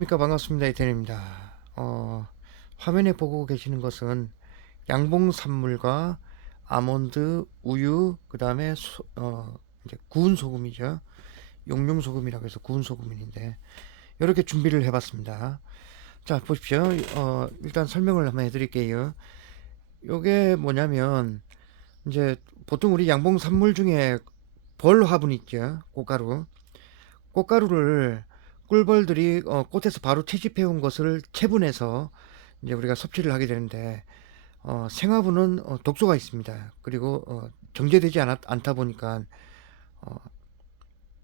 그러니까 반갑습니다. 이태리입니다. 화면에 보고 계시는 것은 양봉산물과 아몬드, 우유, 그 다음에 이제 구운 소금이죠. 용융 소금이라고 해서 구운 소금인데 이렇게 준비를 해봤습니다. 자, 보십시오. 일단 설명을 한번 해드릴게요. 요게 뭐냐면 이제 보통 우리 양봉산물 중에 벌 화분 있죠. 꽃가루. 꽃가루를 꿀벌들이 꽃에서 바로 채집해 온 것을 체분해서 이제 우리가 섭취를 하게 되는데 생화분은 독소가 있습니다. 그리고 정제되지 않다 보니까 어,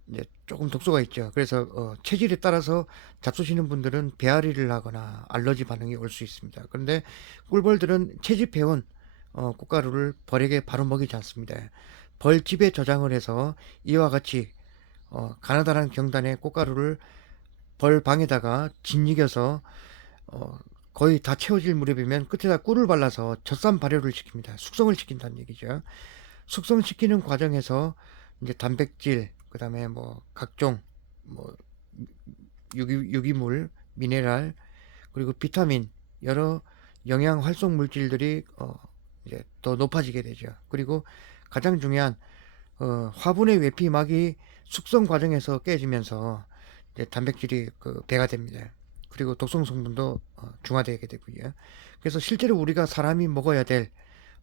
이제 조금 독소가 있죠. 그래서 체질에 따라서 잡수시는 분들은 배앓이를 하거나 알러지 반응이 올 수 있습니다. 그런데 꿀벌들은 채집해온 꽃가루를 벌에게 바로 먹이지 않습니다. 벌집에 저장을 해서 이와 같이 가나다란 경단의 꽃가루를 벌 방에다가 짓이겨서 어, 거의 다 채워질 무렵이면 끝에다 꿀을 발라서 젖산 발효를 시킵니다. 숙성을 시킨다는 얘기죠. 숙성시키는 과정에서 이제 단백질, 그다음에 뭐 각종 뭐 유기물, 미네랄, 그리고 비타민, 여러 영양 활성 물질들이 이제 더 높아지게 되죠. 그리고 가장 중요한 화분의 외피막이 숙성 과정에서 깨지면서 이제 단백질이 배가 됩니다. 그리고 독성 성분도 중화되게 되고요. 그래서 실제로 우리가 사람이 먹어야 될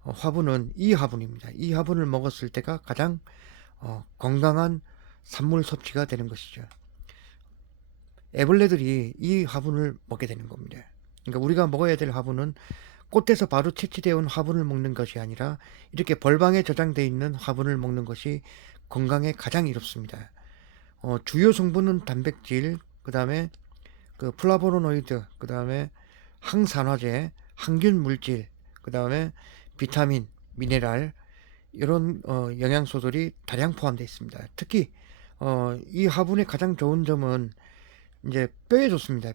화분은 이 화분입니다. 이 화분을 먹었을 때가 가장 건강한 산물 섭취가 되는 것이죠. 애벌레들이 이 화분을 먹게 되는 겁니다. 그러니까 우리가 먹어야 될 화분은 꽃에서 바로 채취되어 온 화분을 먹는 것이 아니라 이렇게 벌방에 저장되어 있는 화분을 먹는 것이 건강에 가장 이롭습니다. 주요 성분은 단백질, 그 다음에 그 플라보노이드, 그 다음에 항산화제, 항균 물질, 그 다음에 비타민, 미네랄 이런 영양소들이 다량 포함되어 있습니다. 특히 이 화분의 가장 좋은 점은 이제 뼈에 좋습니다.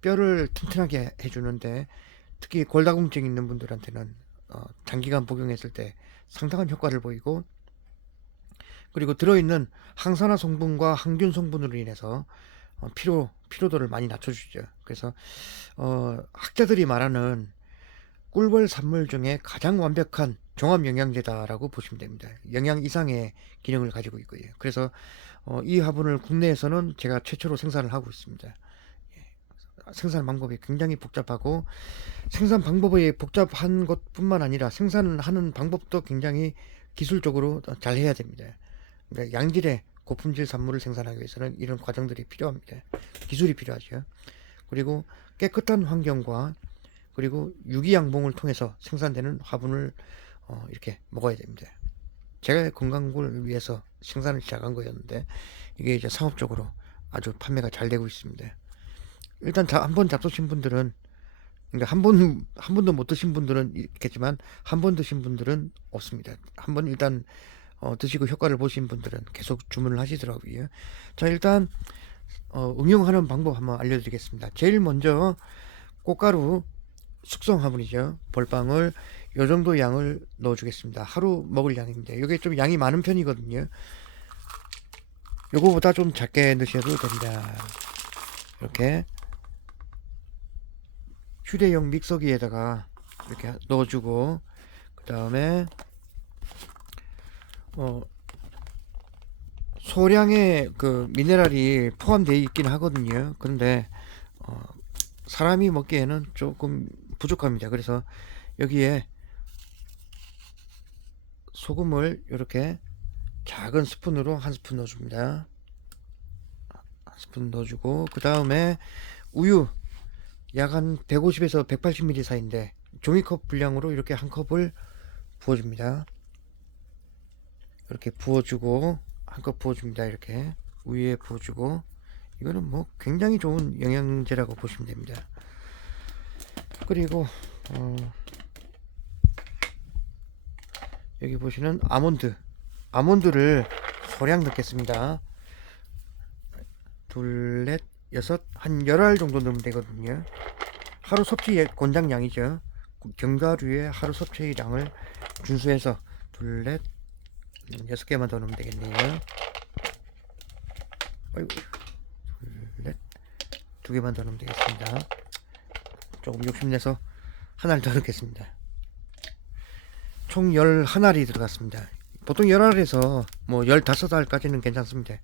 뼈를 튼튼하게 해주는데 특히 골다공증 있는 분들한테는 장기간 복용했을 때 상당한 효과를 보이고, 그리고 들어있는 항산화 성분과 항균 성분으로 인해서 피로도를 많이 낮춰주죠. 그래서 학자들이 말하는 꿀벌 산물 중에 가장 완벽한 종합 영양제다라고 보시면 됩니다. 영양 이상의 기능을 가지고 있고요. 그래서 이 화분을 국내에서는 제가 최초로 생산을 하고 있습니다. 생산 방법이 굉장히 복잡하고 생산 방법이 복잡한 것뿐만 아니라 생산하는 방법도 굉장히 기술적으로 잘 해야 됩니다. 그러니까 양질의 고품질 산물을 생산하기 위해서는 이런 과정들이 필요합니다. 기술이 필요하죠. 그리고 깨끗한 환경과 그리고 유기양봉을 통해서 생산되는 화분을 이렇게 먹어야 됩니다. 제가 건강을 위해서 생산을 시작한 거였는데 이게 이제 상업적으로 아주 판매가 잘 되고 있습니다. 일단 한 번 잡수신 분들은, 그러니까 한 번도 못 드신 분들은 있겠지만 한 번 드신 분들은 없습니다. 한 번 일단 드시고 효과를 보신 분들은 계속 주문을 하시더라고요. 자, 일단 응용하는 방법 한번 알려드리겠습니다. 제일 먼저 꽃가루 숙성 화분이죠. 벌방울 요 정도 양을 넣어주겠습니다. 하루 먹을 양입니다. 이게 좀 양이 많은 편이거든요. 요거보다 좀 작게 넣으셔도 됩니다. 이렇게 휴대용 믹서기에다가 이렇게 넣어주고, 그 다음에 소량의 그 미네랄이 포함되어 있긴 하거든요. 그런데 사람이 먹기에는 조금 부족합니다. 그래서 여기에 소금을 이렇게 작은 스푼으로 한 스푼 넣어줍니다. 한 스푼 넣어주고, 그 다음에 우유 약 한 150에서 180ml 사이인데 종이컵 분량으로 이렇게 한 컵을 부어줍니다. 이렇게 부어주고, 한 컵 부어줍니다. 이렇게 우유에 부어주고, 이거는 뭐 굉장히 좋은 영양제라고 보시면 됩니다. 그리고 여기 보시는 아몬드를 소량 넣겠습니다. 둘, 넷, 여섯, 한 10알 정도 넣으면 되거든요. 하루 섭취 권장량이죠. 견과류의 하루 섭취량을 준수해서 둘, 넷, 6개만 더 넣으면 되겠네요. 어이구, 둘, 넷, 2개만 더 넣으면 되겠습니다. 조금 욕심내서 하나를 더 넣겠습니다. 총 11알이 들어갔습니다. 보통 10알에서 뭐 15알까지는 괜찮습니다.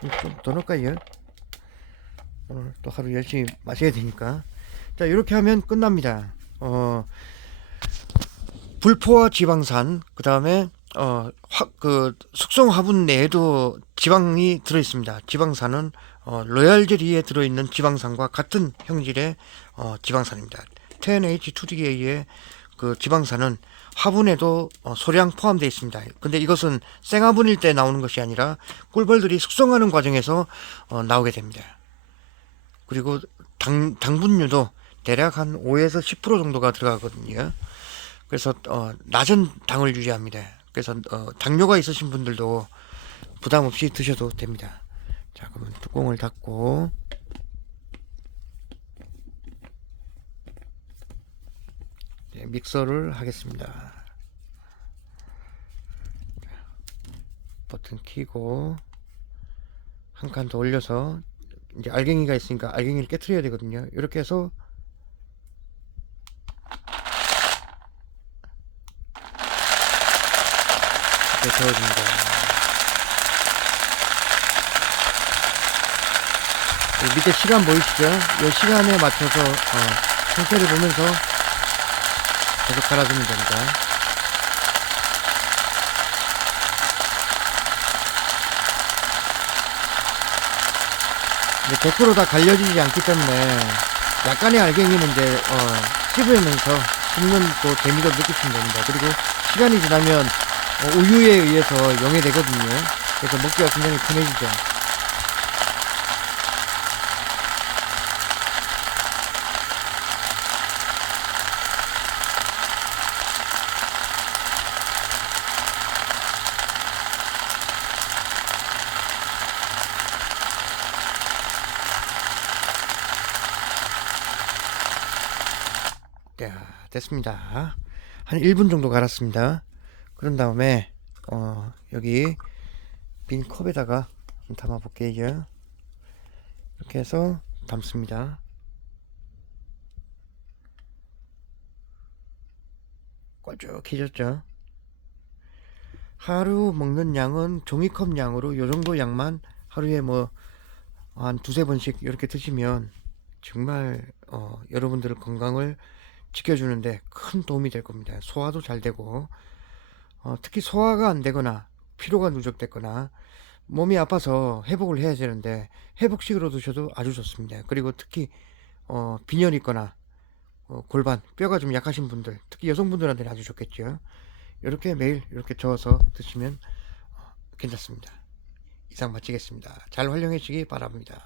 좀 더 넣을까요? 오늘 또 하루 열심히 마셔야 되니까. 자, 이렇게 하면 끝납니다. 불포화 지방산, 그 다음에 그 숙성 화분 내에도 지방이 들어있습니다. 지방산은 로얄젤리에 들어있는 지방산과 같은 형질의 지방산입니다. 10H2DA의 그 지방산은 화분에도 소량 포함되어 있습니다. 근데 이것은 생화분일 때 나오는 것이 아니라 꿀벌들이 숙성하는 과정에서 나오게 됩니다. 그리고 당분류도 대략 한 5에서 10% 정도가 들어가거든요. 그래서 낮은 당을 유지합니다. 그래서 당뇨가 있으신 분들도 부담 없이 드셔도 됩니다. 자, 그러면 뚜껑을 닫고 믹서를 하겠습니다. 버튼 키고 한 칸 더 올려서 이제 알갱이가 있으니까 알갱이를 깨트려야 되거든요. 이렇게 해서 이렇게 저어줍니다. 밑에 시간 보이시죠? 이 시간에 맞춰서 상태를 보면서 계속 갈아주면 됩니다. 100% 다 갈려지지 않기 때문에 약간의 알갱이는 이제 씹으면서 씹는 또 재미도 느끼시면 됩니다. 그리고 시간이 지나면 우유에 의해서 용해되거든요. 그래서 먹기가 굉장히 편해지죠. 자, 됐습니다. 한 1분 정도 갈았습니다. 그런 다음에 여기 빈 컵에다가 담아 볼게요. 이렇게 해서 담습니다. 꼴쭉해졌죠. 하루 먹는 양은 종이컵 양으로 요 정도 양만 하루에 뭐 한 두세 번씩 이렇게 드시면 정말 여러분들 건강을 지켜주는데 큰 도움이 될 겁니다. 소화도 잘 되고 특히 소화가 안 되거나 피로가 누적됐거나 몸이 아파서 회복을 해야 되는데 회복식으로 드셔도 아주 좋습니다. 그리고 특히 빈혈이 있거나 골반, 뼈가 좀 약하신 분들, 특히 여성분들한테는 아주 좋겠죠. 이렇게 매일 이렇게 저어서 드시면 괜찮습니다. 이상 마치겠습니다. 잘 활용해 주시기 바랍니다.